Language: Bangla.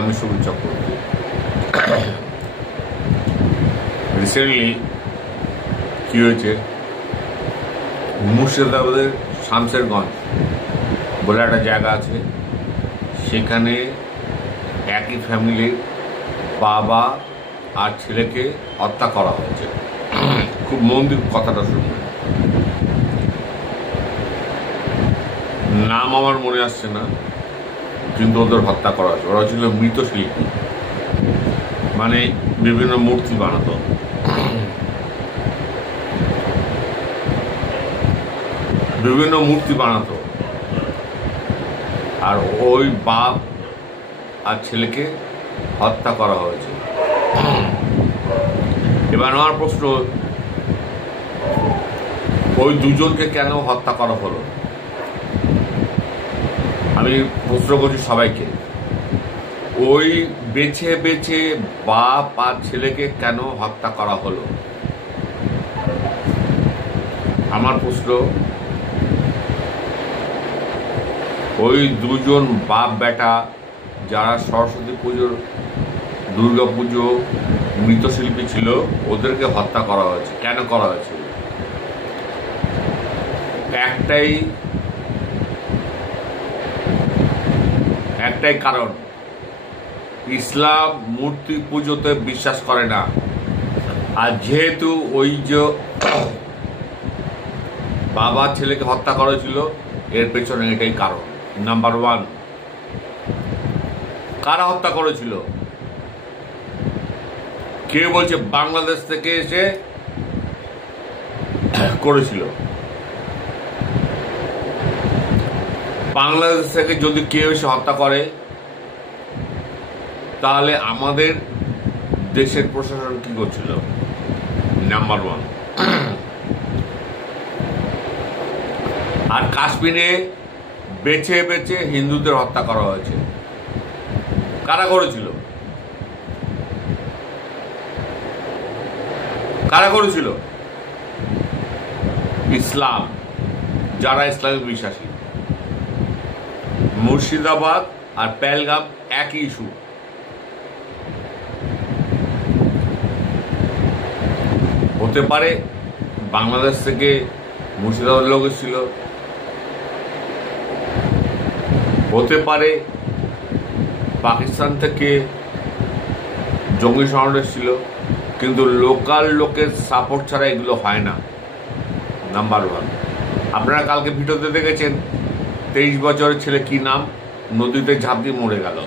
আমি সুবীর চক্রবর্তী। রিসেন্টলি কি হয়েছে, মুর্শিদাবাদের শামশেরগঞ্জ বলে একটা জায়গা আছে, সেখানে একই ফ্যামিলির বাবা আর ছেলেকে হত্যা করা হয়েছে। খুব মন দিয়ে কথাটা শুনবেন। নাম আমার মনে আসছে না, কিন্তু ওদের হত্যা করা হয়েছে। ওরা ছিল মৃৎশিল্পী, মানে বিভিন্ন মূর্তি বানাতো। আর ওই বাপ আর ছেলেকে হত্যা করা হয়েছে। এবার আমার প্রশ্ন, ওই দুজনকে কেন হত্যা করা হলো? আমি প্রশ্ন করছি সবাইকে, ওই বেছে বেছে বাপ আর ছেলেকে কেন হত্যা করা হলো? আমার প্রশ্ন, ওই দুজন বাপ বেটা যারা সরস্বতী পুজোর, দুর্গা পুজো মৃৎশিল্পী ছিল, ওদেরকে হত্যা করা হয়েছে। কেন করা হয়েছে? একটাই কারণ, ইসলাম মূর্তি পুজোতে বিশ্বাস করে না। আর যেহেতু ওই যে বাবা ছেলেকে হত্যা করেছিল, এর পেছনে এটাই কারণ। নাম্বার ওয়ান, কারা হত্যা করেছিল? কেউ বলছে বাংলাদেশ থেকে এসে করেছিল। বাংলাদেশ থেকে যদি কেউ এসে হত্যা করে, তাহলে আমাদের দেশের প্রশাসন কি করছিল? Number one. আর কাশ্মীরে বেছে বেছে হিন্দুদের হত্যা করা হয়েছে। কারা করেছিল? ইসলাম, যারা ইসলামে বিশ্বাসী। মুর্শিদাবাদ আর পেহেলগাম একই ইস্যু। হতে পারে বাংলাদেশ থেকে মুর্শিদাবাদ লোক এসেছিল, হতে পারে পাকিস্তান থেকে জঙ্গি সংগঠন এসেছিল, কিন্তু লোকাল লোকের সাপোর্ট ছাড়া এগুলো হয় না। Number one. আপনারা কালকে ভিডিওতে দেখেছেন 23 বছরের ছেলে, কি নাম, নদীতে ঝাঁপ দিয়ে মরে গেল।